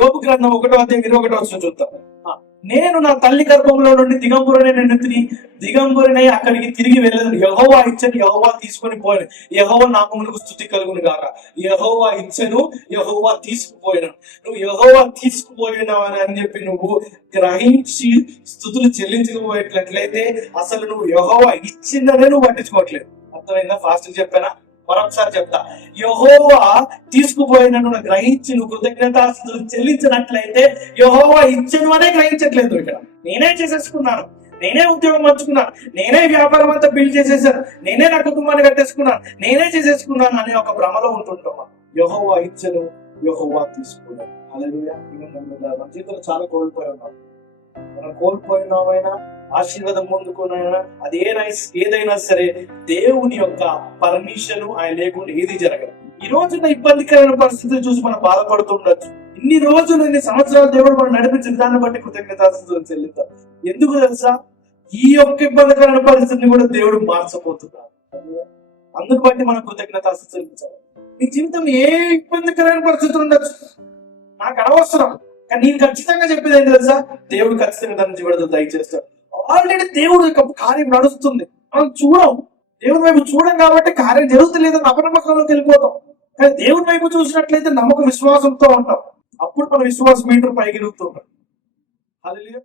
యోబు గ్రంథం 1:21 చూద్దాం. నేను నా తల్లి గర్భంలో నుండి దిగంబరునై అక్కడికి తిరిగి వెళ్ళను. యెహోవా ఇచ్చను, యెహోవా తీసుకొని పోయాను. యెహోవా నామమునకు స్తుతి కలుగును గాక. యెహోవా ఇచ్చను, యెహోవా తీసుకుపోయాను. నువ్వు యెహోవా తీసుకుపోయినావని అని చెప్పి నువ్వు గ్రహించి స్తుతులు చెల్లించకపోయేట్లయితే అసలు నువ్వు యెహోవా ఇచ్చిందనే నువ్వు పట్టించుకోవట్లేదు. అర్థమైందా? ఫాస్ట్ చెప్పానా? మరొకసారి చెప్తా. యెహోవా తీసుకుపోయినను గ్రహించి నువ్వు కృతజ్ఞతాస్తుతులు చెల్లించినట్లయితే యెహోవా ఇచ్చను అనే గ్రహించట్లేదు. ఇక్కడ నేనే చేసేసుకున్నాను, నేనే ఉద్యోగం పంచుకున్నాను, నేనే వ్యాపారం అంతా బిల్డ్ చేసేసాను, నేనే నా కుటుంబాన్ని కట్టేసుకున్నాను, నేనే చేసేసుకున్నాను అనే ఒక భ్రమలో ఉంటుంటాం. యెహోవా ఇచ్చను, యెహోవా తీసుకున్నాను. హల్లెలూయా. మన జీవితంలో చాలా కోల్పోయి ఉన్నాం. మనం కోల్పోయినామైనా ఆశీర్వాదం పొందుకున్నా అది ఏదైనా సరే దేవుని యొక్క పర్మిషన్ ఆయన లేకుండా ఏది జరగదు. ఈ రోజున ఇబ్బందికరమైన పరిస్థితులు చూసి మనం బాధపడుతుండొచ్చు. ఇన్ని రోజులు, ఇన్ని సంవత్సరాలు దేవుడు మనం నడిపించిన దాన్ని బట్టి కృతజ్ఞతాస్తుతులు చెల్లిద్దాం. ఎందుకు తెలుసా? ఈ యొక్క ఇబ్బందికరమైన పరిస్థితిని కూడా దేవుడు మార్చబోతున్నాడు. అందుకు బట్టి మనం కృతజ్ఞతాస్తుతులు చెల్లించాలి. నీ జీవితంలో ఏ ఇబ్బందికరమైన పరిస్థితులు ఉండొచ్చు, నాకు అనవసరం, కానీ నేను ఖచ్చితంగా చెప్పేది ఏంటి తెలుసా? దేవుడు ఖచ్చితంగా దాని నుంచి విడుదల దయచేస్తాడు. ఆల్రెడీ దేవుడు యొక్క కార్యం నడుస్తుంది, మనం చూడం. దేవుని వైపు చూడం కాబట్టి కార్యం జరుగుతలేదని అపనమ్మకంలోకి వెళ్ళిపోతాం. కానీ దేవుని వైపు చూసినట్లయితే నమ్మకం, విశ్వాసంతో ఉంటాం. అప్పుడు మన విశ్వాస మీటర్ పైకి ఎదుగుతుంటాం. హల్లెలూయా.